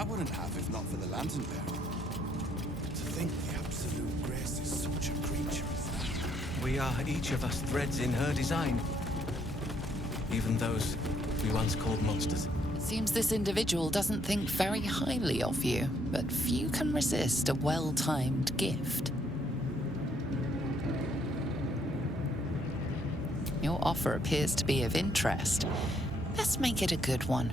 I wouldn't have if not for the lantern bearer. To think the absolute grace is such a creature as that. We are each of us threads in her design. Even those we once called monsters. It seems this individual doesn't think very highly of you, but few can resist a well-timed gift. Your offer appears to be of interest. Let's make it a good one.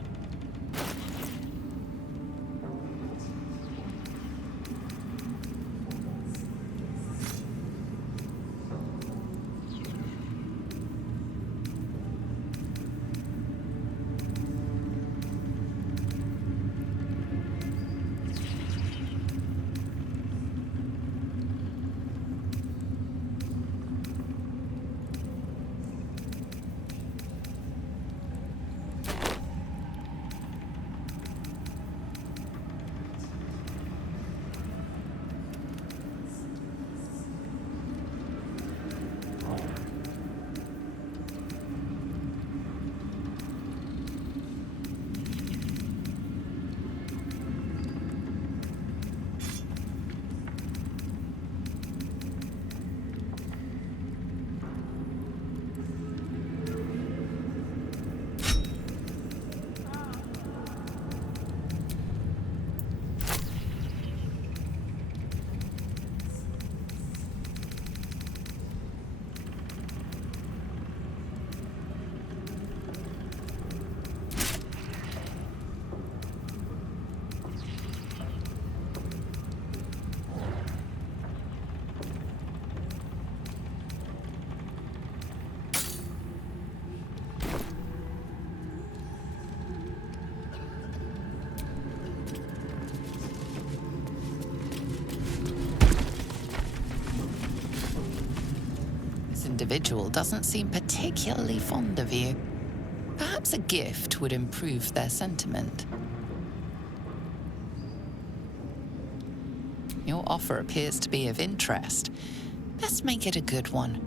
Individual doesn't seem particularly fond of you. Perhaps a gift would improve their sentiment. Your offer appears to be of interest. Let's make it a good one.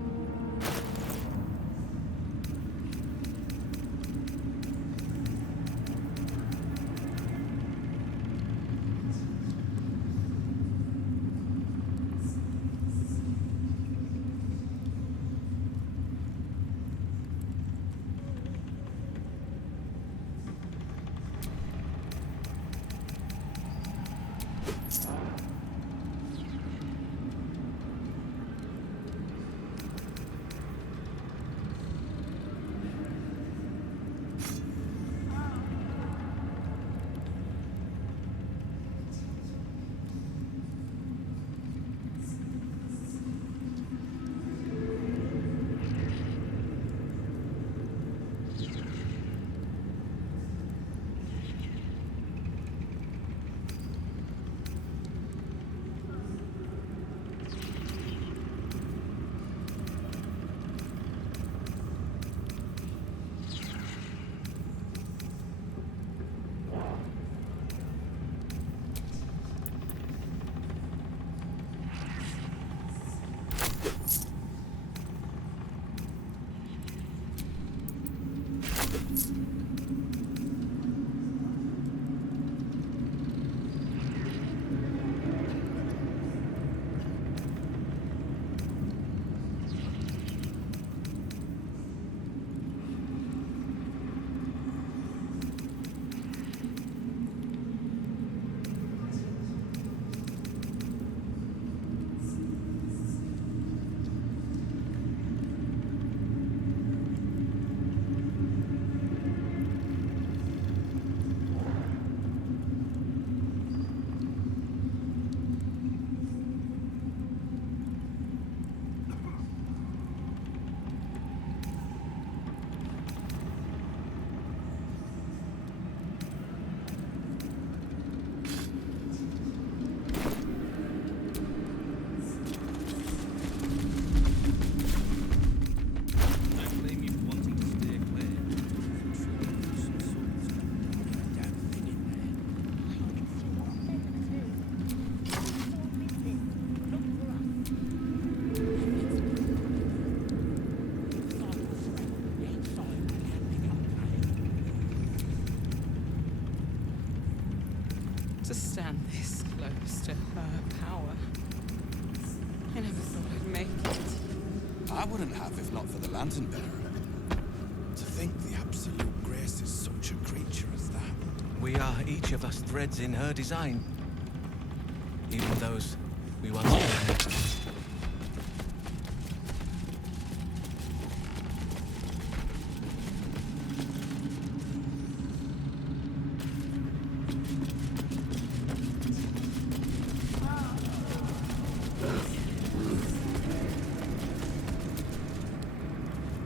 to stand this close to her power. I never thought I'd make it. I wouldn't have if not for the Lantern Bearer. To think the absolute grace is such a creature as that. We are each of us threads in her design. Even those we once were.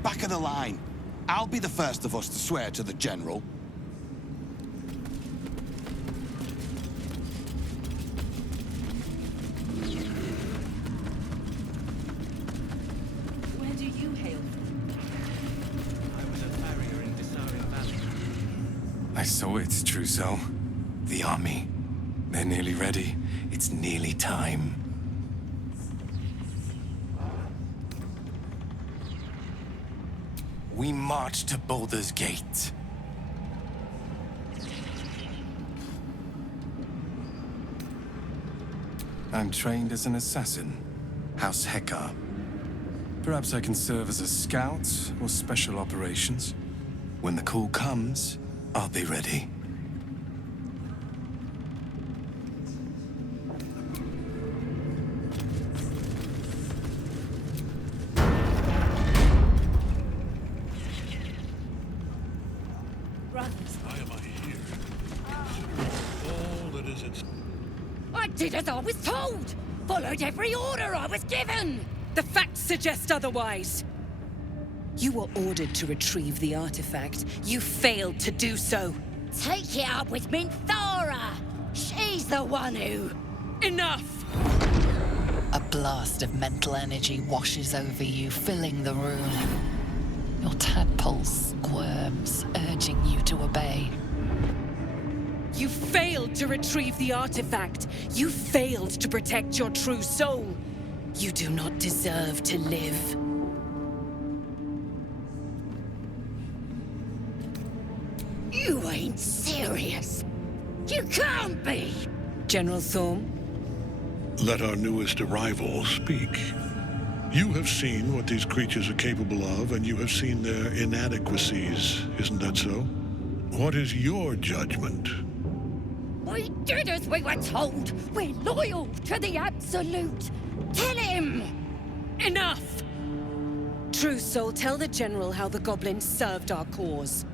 Back of the line. I'll be the first of us to swear to the General. Where do you hail from? I was a farrier in Dissarin Valley. I saw it, Trousseau. The army. They're nearly ready. It's nearly time. We march to Baldur's Gate. I'm trained as an assassin. House Hekar. Perhaps I can serve as a scout or special operations. When the call comes, I'll be ready. Why am I here? Considering all that is at stake. I did as I was told! Followed every order I was given! The facts suggest otherwise. You were ordered to retrieve the artifact. You failed to do so. Take it up with Minthara! She's the one who... Enough! A blast of mental energy washes over you, filling the room. Your tadpole squirms, urging you to obey. You failed to retrieve the artifact. You failed to protect your true soul. You do not deserve to live. You ain't serious! You can't be! General Thorm, Let our newest arrival speak. You have seen what these creatures are capable of, and you have seen their inadequacies, isn't that so? What is your judgment? We did as we were told! We're loyal to the Absolute! Tell him! enough! True Soul, tell the General how the goblins served our cause.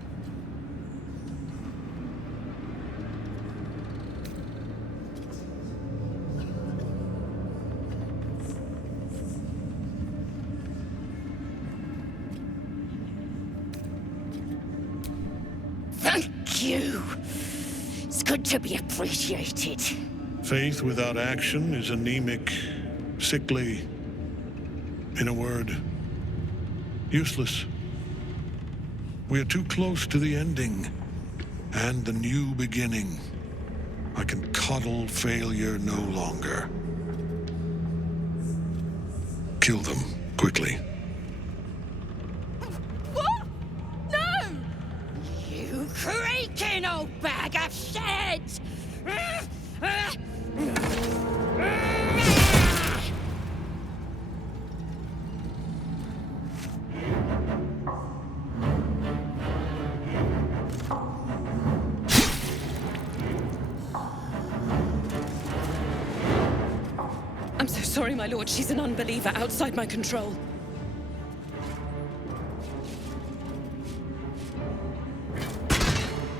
Thank you! It's good to be appreciated. Faith without action is anemic, sickly, in a word, useless. We are too close to the ending and the new beginning. I can coddle failure no longer. Kill them, quickly. What? No! You creaking old bag of shit! I'm so sorry, my lord. She's an unbeliever outside my control.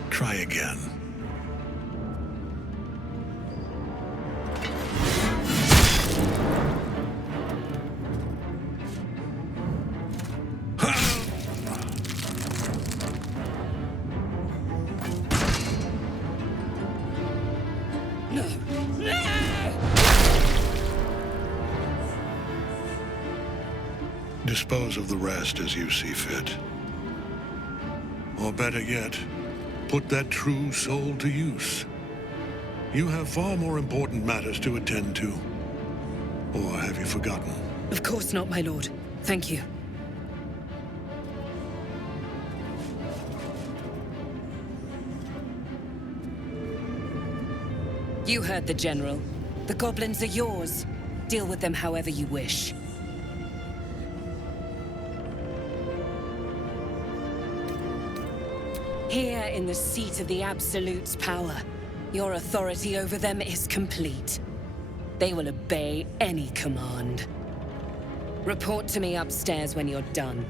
Try again. No! No! Dispose of the rest as you see fit. Or better yet, put that true soul to use. You have far more important matters to attend to. Or have you forgotten? Of course not, my lord. Thank you. You heard the General. The goblins are yours. Deal with them however you wish. Here in the seat of the Absolute's power, your authority over them is complete. They will obey any command. Report to me upstairs when you're done.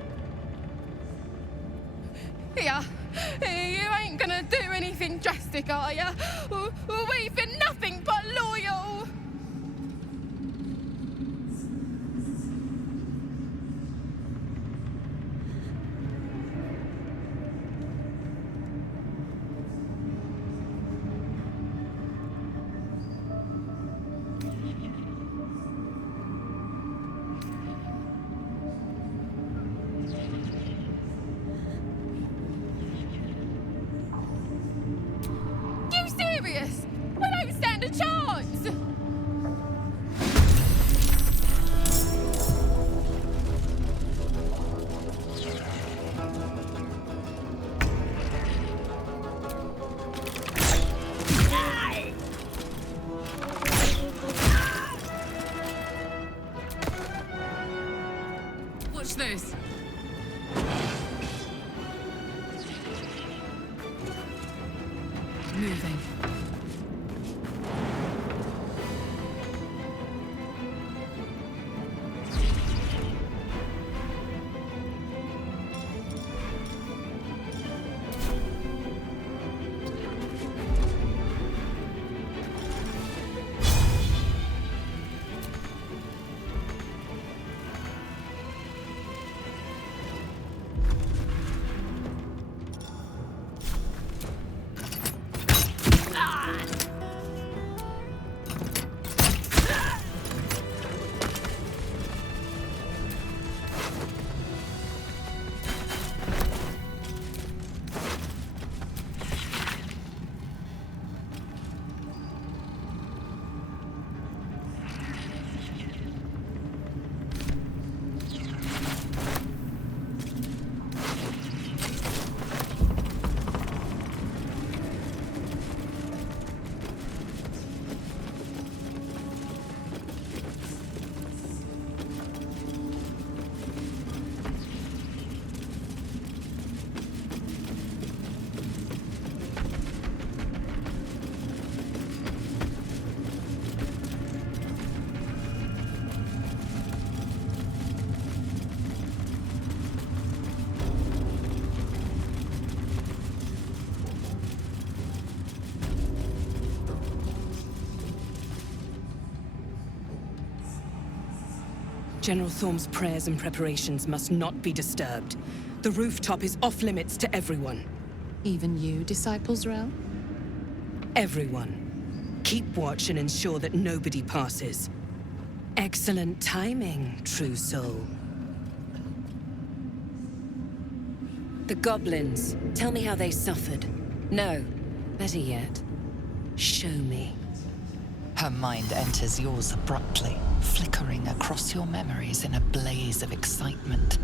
Yeah, you ain't gonna do anything drastic, are ya? We've been nothing but loyal! You serious? We don't stand a chance! Watch this. Moving. General Thorm's prayers and preparations must not be disturbed. The rooftop is off limits to everyone. Even you, Disciples Realm? Everyone. Keep watch and ensure that nobody passes. Excellent timing, true soul. The goblins. Tell me how they suffered. No, better yet, show me. Her mind enters yours abruptly, flickering across your memories in a blaze of excitement.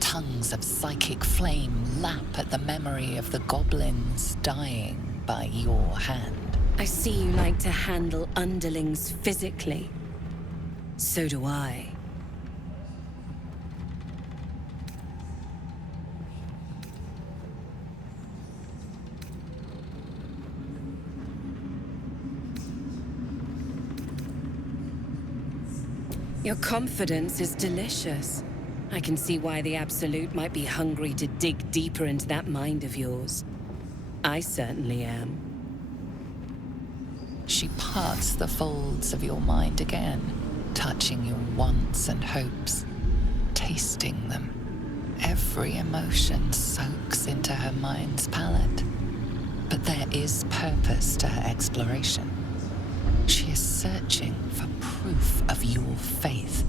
Tongues of psychic flame lap at the memory of the goblins dying by your hand. I see you like to handle underlings physically. So do I. Your confidence is delicious. I can see why the Absolute might be hungry to dig deeper into that mind of yours. I certainly am. She parts the folds of your mind again, touching your wants and hopes, tasting them. Every emotion soaks into her mind's palette. But there is purpose to her exploration. She is searching for proof of your faith.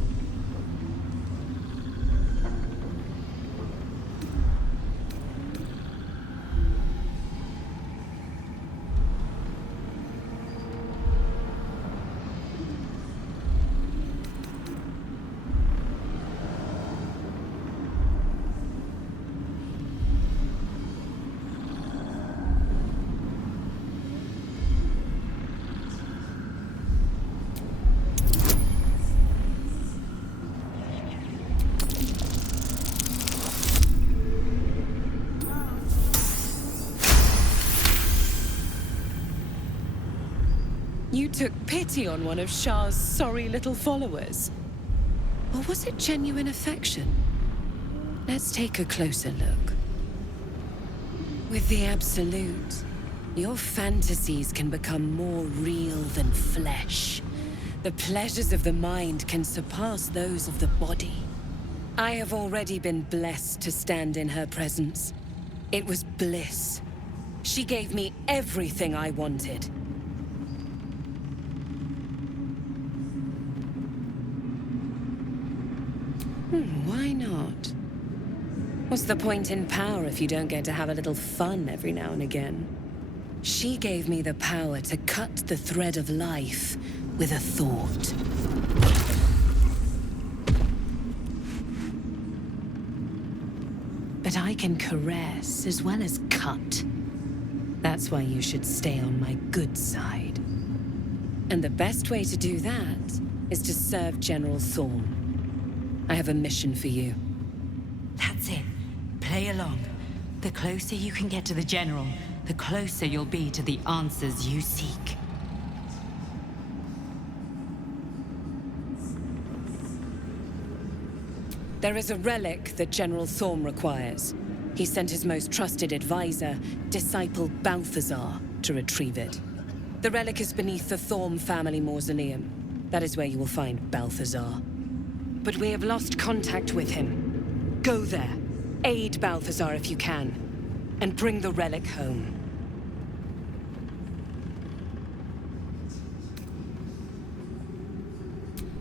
You took pity on one of Shah's sorry little followers? Or was it genuine affection? Let's take a closer look. With the Absolute, your fantasies can become more real than flesh. The pleasures of the mind can surpass those of the body. I have already been blessed to stand in her presence. It was bliss. She gave me everything I wanted. Why not? What's the point in power if you don't get to have a little fun every now and again? She gave me the power to cut the thread of life with a thought. But I can caress as well as cut. That's why you should stay on my good side. And the best way to do that is to serve General Thorm. I have a mission for you. That's it. Play along. The closer you can get to the General, the closer you'll be to the answers you seek. There is a relic that General Thorm requires. He sent his most trusted advisor, disciple Balthazar, to retrieve it. The relic is beneath the Thorm family mausoleum. That is where you will find Balthazar. But we have lost contact with him. Go there, aid Balthazar if you can, and bring the relic home.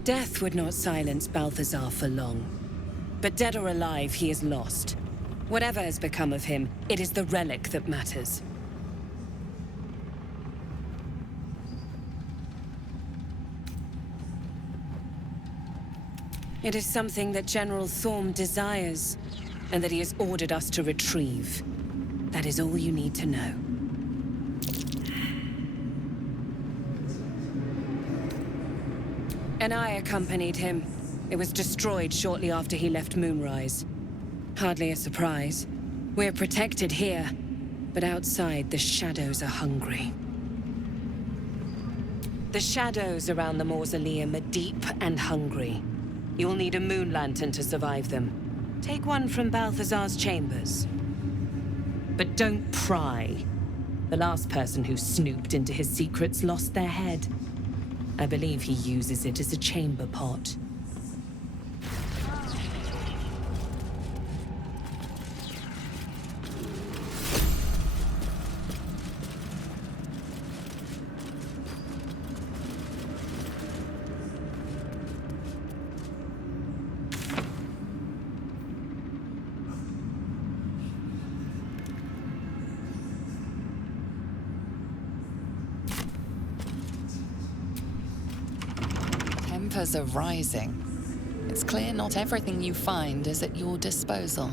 Death would not silence Balthazar for long. But dead or alive, he is lost. Whatever has become of him, it is the relic that matters. It is something that General Thorm desires, and that he has ordered us to retrieve. That is all you need to know. And I accompanied him. It was destroyed shortly after he left Moonrise. Hardly a surprise. We're protected here, but outside the shadows are hungry. The shadows around the mausoleum are deep and hungry. You'll need a moon lantern to survive them. Take one from Balthazar's chambers. But don't pry. The last person who snooped into his secrets lost their head. I believe he uses it as a chamber pot. Tempers are rising. It's clear not everything you find is at your disposal.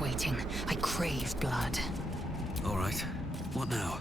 Waiting. I crave blood. All right. What now?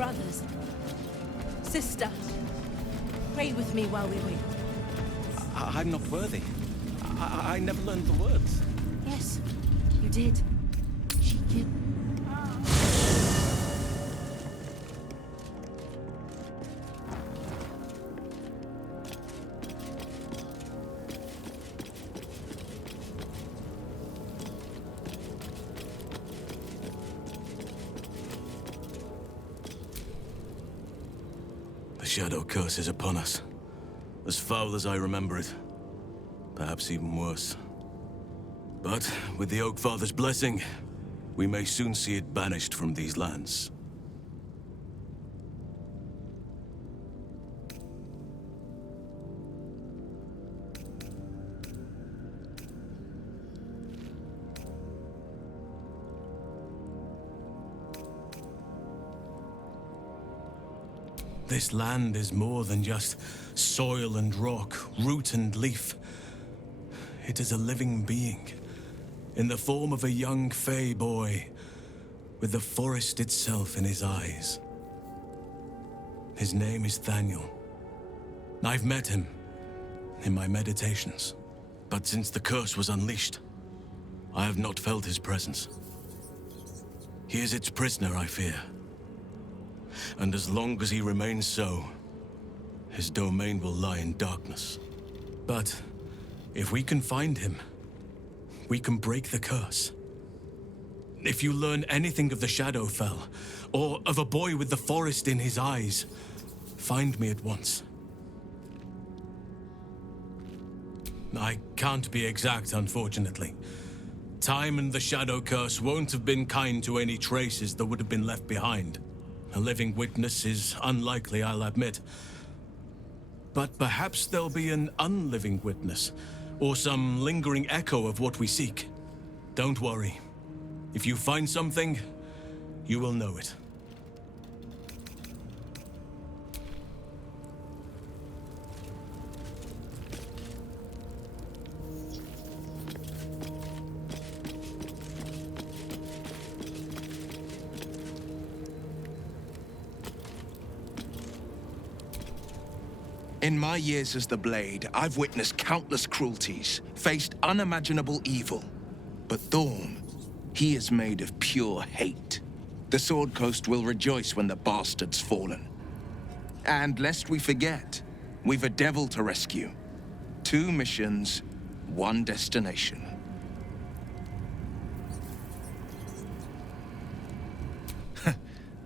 Brothers. Sister. Pray with me while we wait. I'm not worthy. I never learned the words. Yes, you did. She did. The Shadow Curse is upon us. As foul as I remember it. Perhaps even worse. But with the Oak Father's blessing, we may soon see it banished from these lands. This land is more than just soil and rock, root and leaf. It is a living being, in the form of a young Fey boy, with the forest itself in his eyes. His name is Thaniel. I've met him in my meditations, but since the curse was unleashed, I have not felt his presence. He is its prisoner, I fear. And as long as he remains so, his domain will lie in darkness. But if we can find him, we can break the curse. If you learn anything of the Shadowfell, or of a boy with the forest in his eyes, find me at once. I can't be exact, unfortunately. Time and the Shadow Curse won't have been kind to any traces that would have been left behind. A living witness is unlikely, I'll admit. But perhaps there'll be an unliving witness, or some lingering echo of what we seek. Don't worry. If you find something, you will know it. In my years as the Blade, I've witnessed countless cruelties, faced unimaginable evil. But Thorn, he is made of pure hate. The Sword Coast will rejoice when the bastard's fallen. And lest we forget, we've a devil to rescue. 2 missions, 1 destination.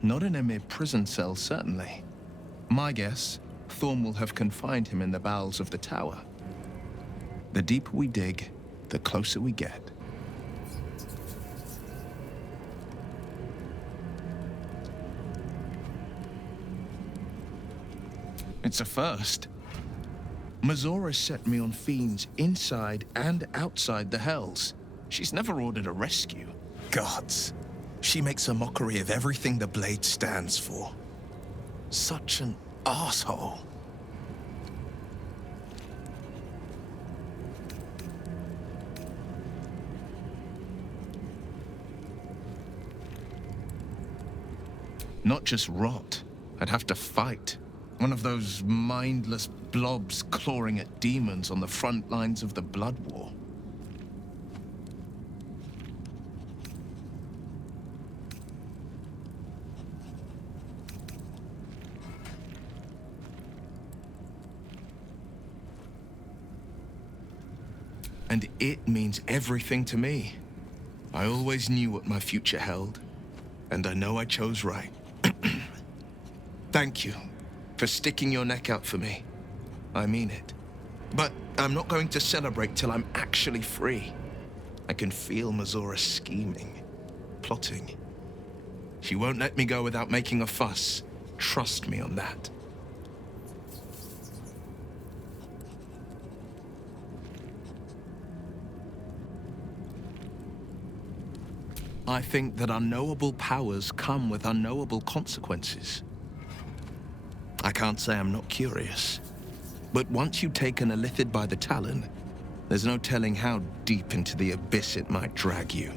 Not in a mere prison cell, certainly. My guess, Thorn will have confined him in the bowels of the tower. The deeper we dig, the closer we get. It's a first. Mazora set me on fiends inside and outside the Hells. She's never ordered a rescue. Gods. She makes a mockery of everything the Blade stands for. Such an asshole. Not just rot. I'd have to fight. One of those mindless blobs clawing at demons on the front lines of the Blood War. And it means everything to me. I always knew what my future held, and I know I chose right. Thank you for sticking your neck out for me. I mean it. But I'm not going to celebrate till I'm actually free. I can feel Mazora scheming, plotting. She won't let me go without making a fuss. Trust me on that. I think that unknowable powers come with unknowable consequences. I can't say I'm not curious, but once you take an illithid by the talon, there's no telling how deep into the abyss it might drag you.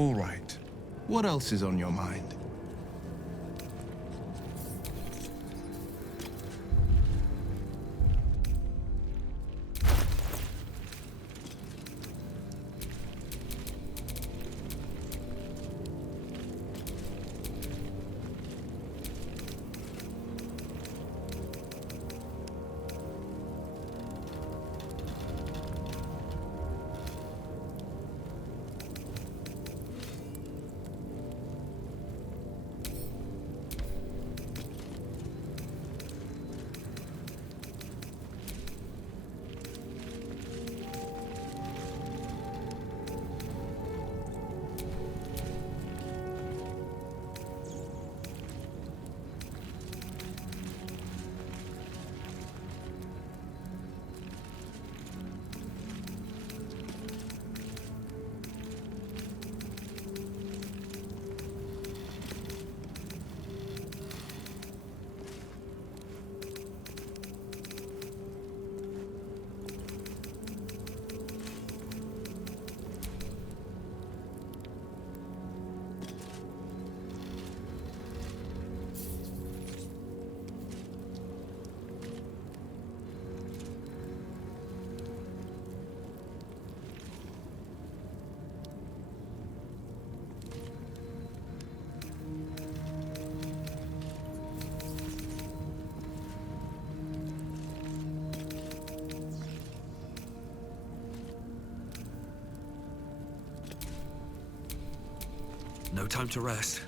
All right. What else is on your mind? No time to rest.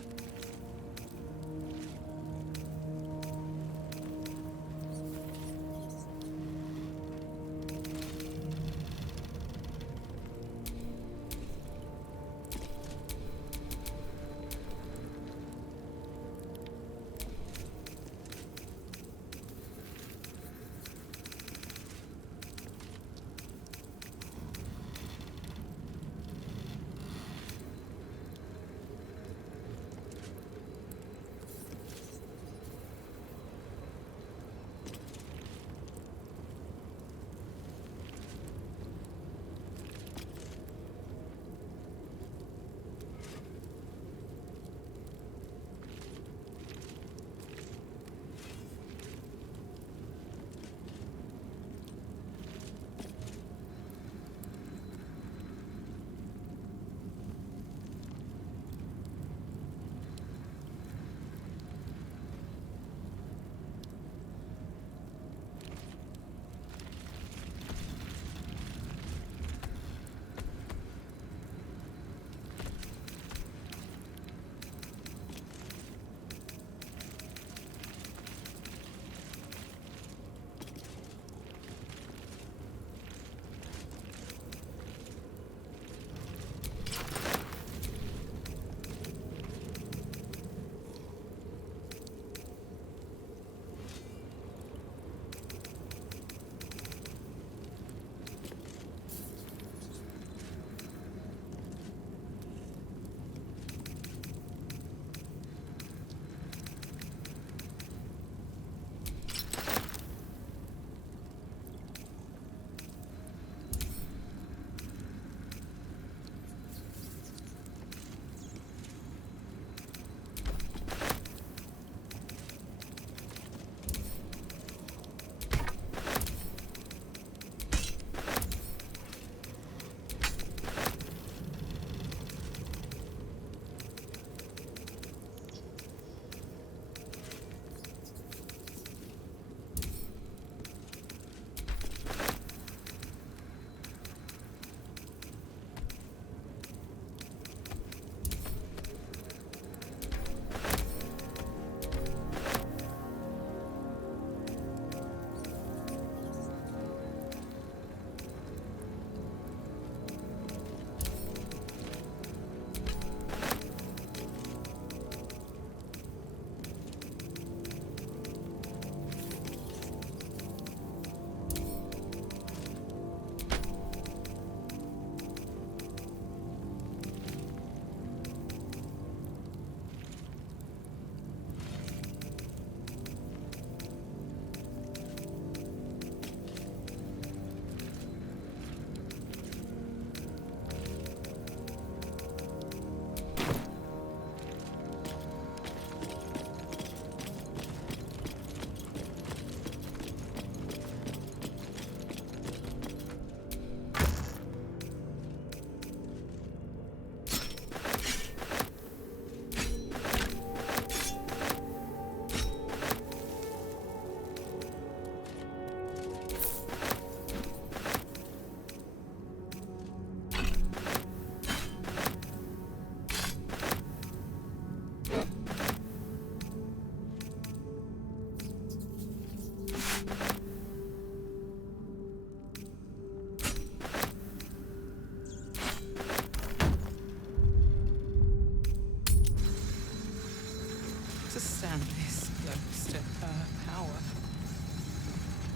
to stand this close to her power.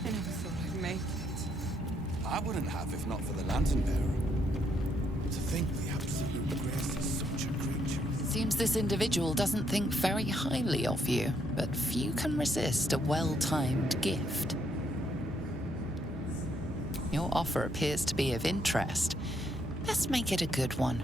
I never thought I'd make it. I wouldn't have if not for the Lantern Bearer. To think the absolute grace is such a creature. Seems this individual doesn't think very highly of you, but few can resist a well-timed gift. Your offer appears to be of interest. Let's make it a good one.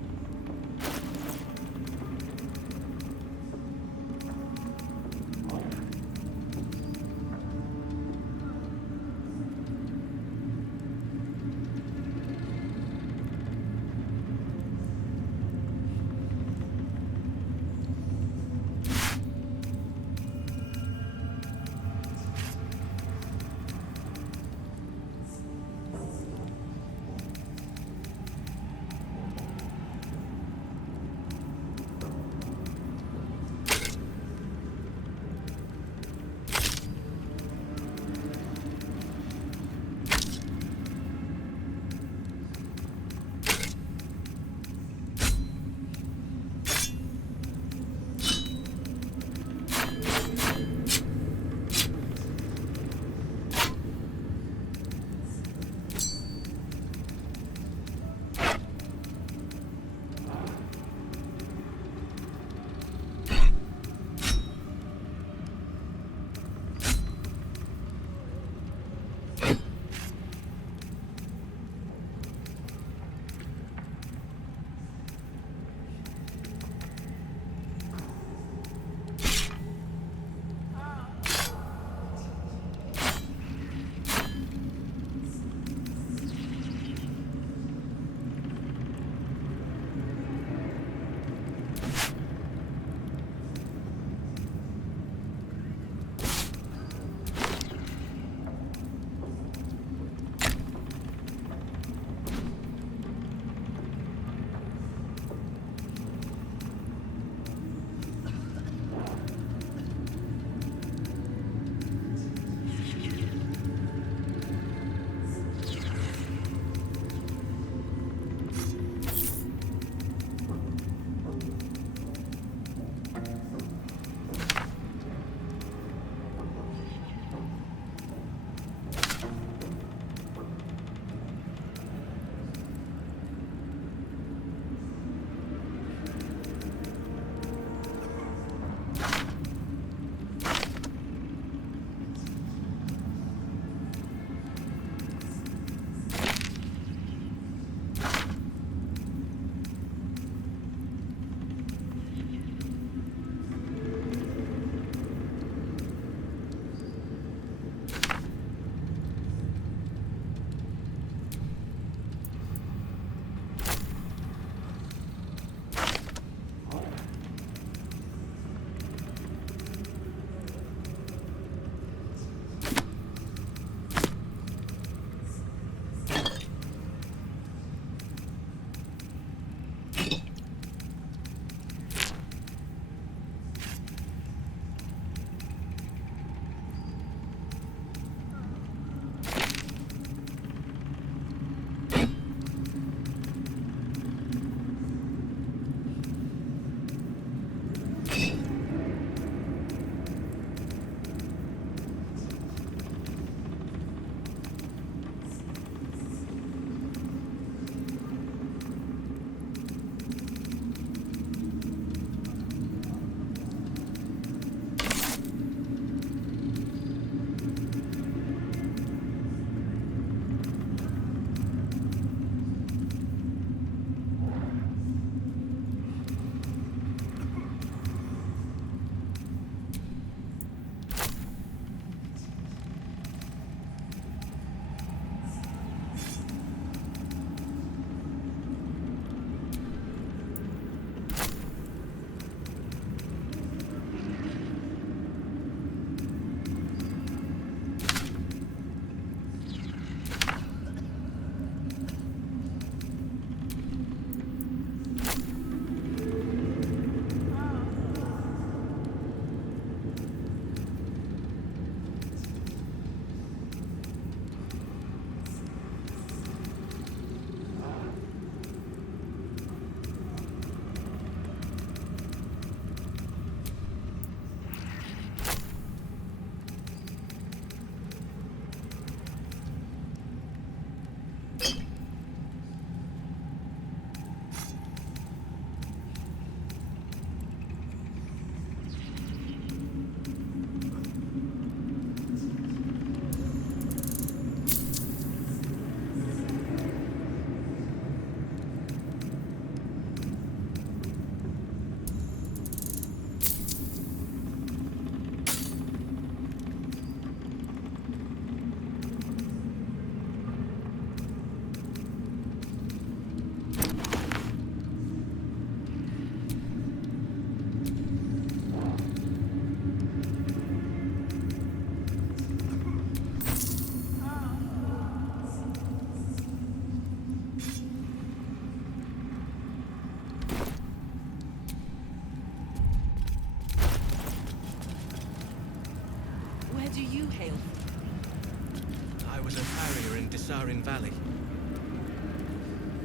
Where do you hail from? I was a farrier in Desarin Valley.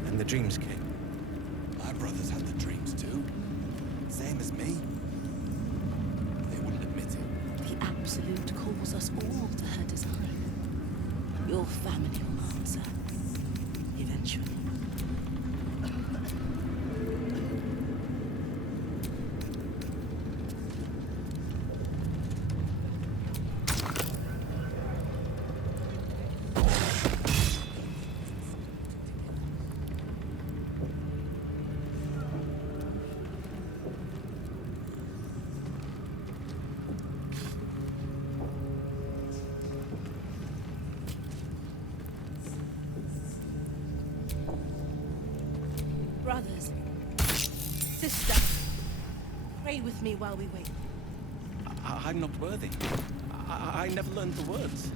And the dreams came. My brothers had the dreams too. Same as me. They wouldn't admit it. The Absolute calls us all to her design. Your family will answer. Eventually. Brothers, sister, pray with me while we wait. I'm not worthy. I never learned the words.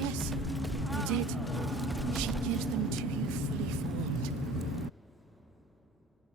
Yes, you did. She gives them to you fully formed.